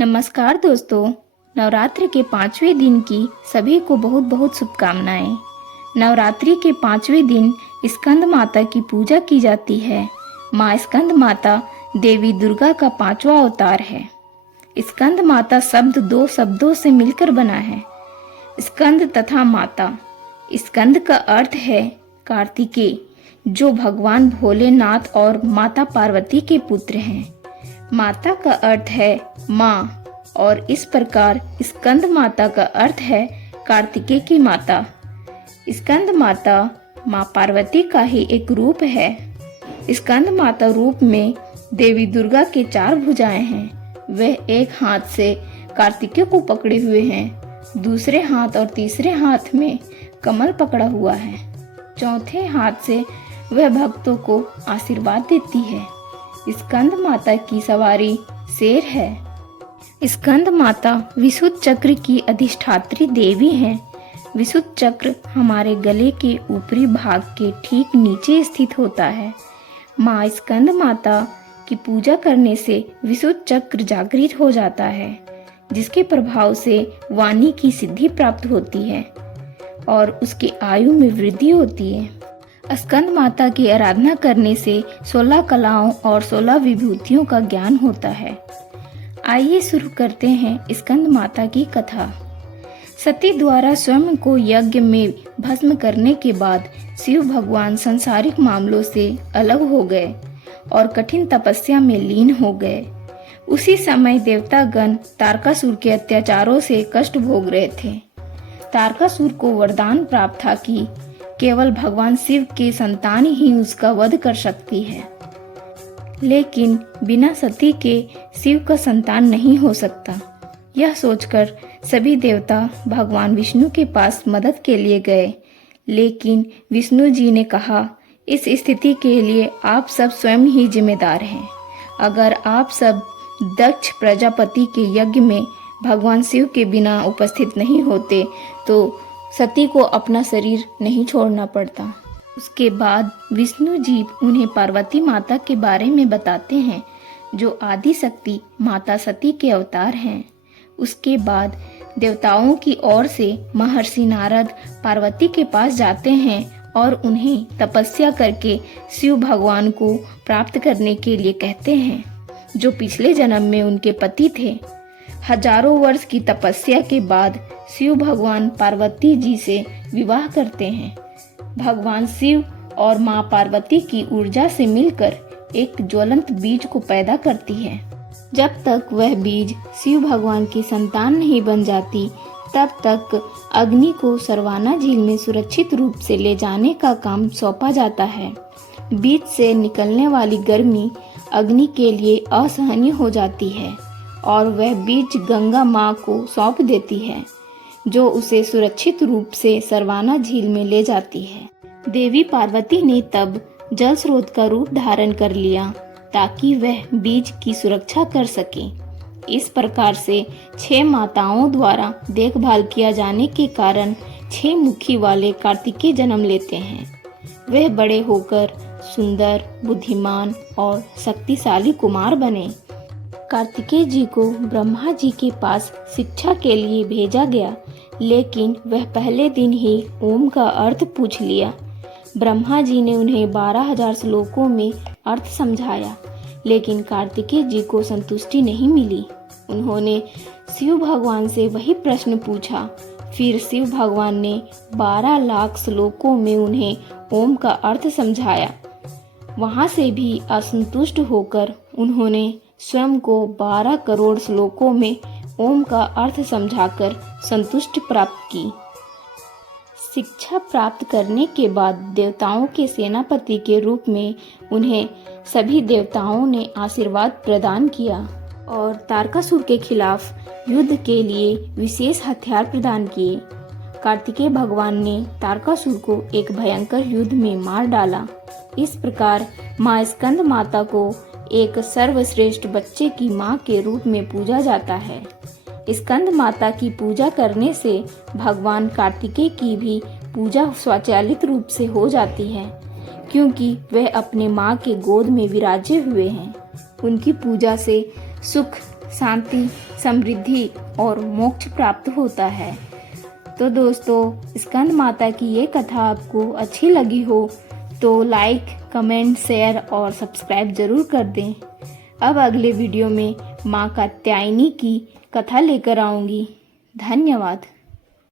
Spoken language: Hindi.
नमस्कार दोस्तों। नवरात्रि के 5वें दिन की सभी को बहुत बहुत शुभकामनाएं। नवरात्रि के 5वें दिन स्कंद माता की पूजा की जाती है। माँ स्कंद माता देवी दुर्गा का 5वां अवतार है। स्कंद माता शब्द 2 शब्दों से मिलकर बना है, स्कंद तथा माता। स्कंद का अर्थ है कार्तिकेय, जो भगवान भोलेनाथ और माता पार्वती के पुत्र हैं। माता का अर्थ है माँ, और इस प्रकार स्कंद माता का अर्थ है कार्तिकेय की माता। स्कंद माता माँ पार्वती का ही एक रूप है। स्कंद माता रूप में देवी दुर्गा के 4 भुजाएं हैं। वह एक हाथ से कार्तिकेय को पकड़े हुए हैं, दूसरे हाथ और तीसरे हाथ में कमल पकड़ा हुआ है, चौथे हाथ से वह भक्तों को आशीर्वाद देती है। स्कंद माता की सवारी शेर है। स्कंद माता विशुद्ध चक्र की अधिष्ठात्री देवी हैं। विशुद्ध चक्र हमारे गले के ऊपरी भाग के ठीक नीचे स्थित होता है। माँ स्कंद माता की पूजा करने से विशुद्ध चक्र जागृत हो जाता है, जिसके प्रभाव से वाणी की सिद्धि प्राप्त होती है और उसकी आयु में वृद्धि होती है। स्कंद माता की आराधना करने से 16 कलाओं और 16 विभूतियों का ज्ञान होता है। आइए शुरू करते हैं स्कंद माता की कथा। सती द्वारा स्वयं को यज्ञ में भस्म करने के बाद शिव भगवान सांसारिक मामलों से अलग हो गए और कठिन तपस्या में लीन हो गए। उसी समय देवतागण तारकासुर के अत्याचारों से कष्ट भोग रहे थे। तारकासुर को वरदान प्राप्त था कि केवल भगवान शिव की संतान ही उसका वध कर सकती है, लेकिन बिना सती के शिव का संतान नहीं हो सकता। यह सोचकर सभी देवता भगवान विष्णु के पास मदद के लिए गए, लेकिन विष्णु जी ने कहा, इस स्थिति के लिए आप सब स्वयं ही जिम्मेदार हैं। अगर आप सब दक्ष प्रजापति के यज्ञ में भगवान शिव के बिना उपस्थित नहीं होते तो सती को अपना शरीर नहीं छोड़ना पड़ता। उसके बाद विष्णु जी उन्हें पार्वती माता के बारे में बताते हैं, जो आदि शक्ति माता सती के अवतार हैं। उसके बाद देवताओं की ओर से महर्षि नारद पार्वती के पास जाते हैं और उन्हें तपस्या करके शिव भगवान को प्राप्त करने के लिए कहते हैं, जो पिछले जन्म में उनके पति थे। हजारों वर्ष की तपस्या के बाद शिव भगवान पार्वती जी से विवाह करते हैं। भगवान शिव और माँ पार्वती की ऊर्जा से मिलकर एक ज्वलंत बीज को पैदा करती है। जब तक वह बीज शिव भगवान की संतान नहीं बन जाती, तब तक अग्नि को सरवाना झील में सुरक्षित रूप से ले जाने का काम सौंपा जाता है। बीज से निकलने वाली गर्मी अग्नि के लिए असहनीय हो जाती है और वह बीज गंगा माँ को सौंप देती है, जो उसे सुरक्षित रूप से सरवाना झील में ले जाती है। देवी पार्वती ने तब जल स्रोत का रूप धारण कर लिया ताकि वह बीज की सुरक्षा कर सके। इस प्रकार से 6 माताओं द्वारा देखभाल किया जाने के कारण 6 मुखी वाले कार्तिकेय जन्म लेते हैं। वह बड़े होकर सुंदर, बुद्धिमान और शक्तिशाली कुमार बने। कार्तिकेय जी को ब्रह्मा जी के पास शिक्षा के लिए भेजा गया, लेकिन वह पहले दिन ही ओम का अर्थ पूछ लिया। ब्रह्मा जी ने उन्हें 12,000 श्लोकों में अर्थ समझाया, लेकिन कार्तिकेय जी को संतुष्टि नहीं मिली। उन्होंने शिव भगवान से वही प्रश्न पूछा। फिर शिव भगवान ने 12 लाख श्लोकों में उन्हें ओम का अर्थ समझाया। वहां से भी असंतुष्ट होकर उन्होंने स्वयं को 12 करोड़ श्लोकों में ओम का अर्थ समझाकर संतुष्टि प्राप्त की। शिक्षा प्राप्त करने के बाद देवताओं के सेनापति के रूप में उन्हें सभी देवताओं ने आशीर्वाद प्रदान किया और तारकासुर के खिलाफ युद्ध के लिए विशेष हथियार प्रदान किए। कार्तिकेय भगवान ने तारकासुर को एक भयंकर युद्ध में मार डाला। इस प्रकार माँ स्कंद माता को एक सर्वश्रेष्ठ बच्चे की माँ के रूप में पूजा जाता है। स्कंद माता की पूजा करने से भगवान कार्तिकेय की भी पूजा स्वचालित रूप से हो जाती है, क्योंकि वह अपने माँ के गोद में विराजे हुए हैं। उनकी पूजा से सुख, शांति, समृद्धि और मोक्ष प्राप्त होता है। तो दोस्तों, स्कंद माता की ये कथा आपको अच्छी लगी हो तो लाइक, कमेंट, शेयर और सब्सक्राइब जरूर कर दें। अब अगले वीडियो में माँ कात्यायनी की कथा लेकर आऊँगी। धन्यवाद।